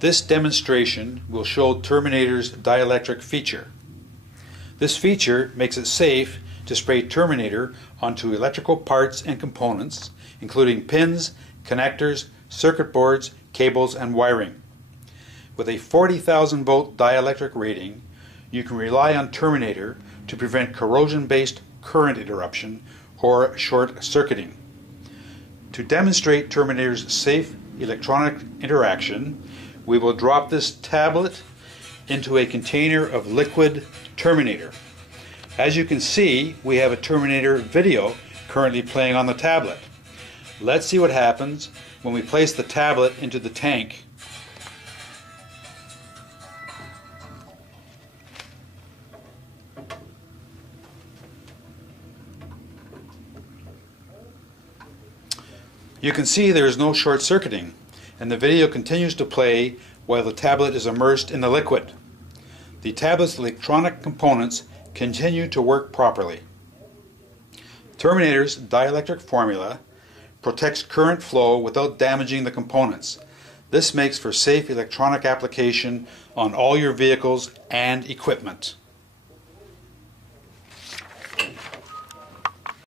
This demonstration will show Terminator's dielectric feature. This feature makes it safe to spray Terminator onto electrical parts and components, including pins, connectors, circuit boards, cables, and wiring. With a 40,000 volt dielectric rating, you can rely on Terminator to prevent corrosion-based current interruption or short circuiting. To demonstrate Terminator's safe electronic interaction, we will drop this tablet into a container of liquid Terminator. As you can see, we have a Terminator video currently playing on the tablet. Let's see what happens when we place the tablet into the tank. You can see there is no short circuiting, and the video continues to play while the tablet is immersed in the liquid. The tablet's electronic components continue to work properly. Terminator's dielectric formula protects current flow without damaging the components. This makes for safe electronic application on all your vehicles and equipment.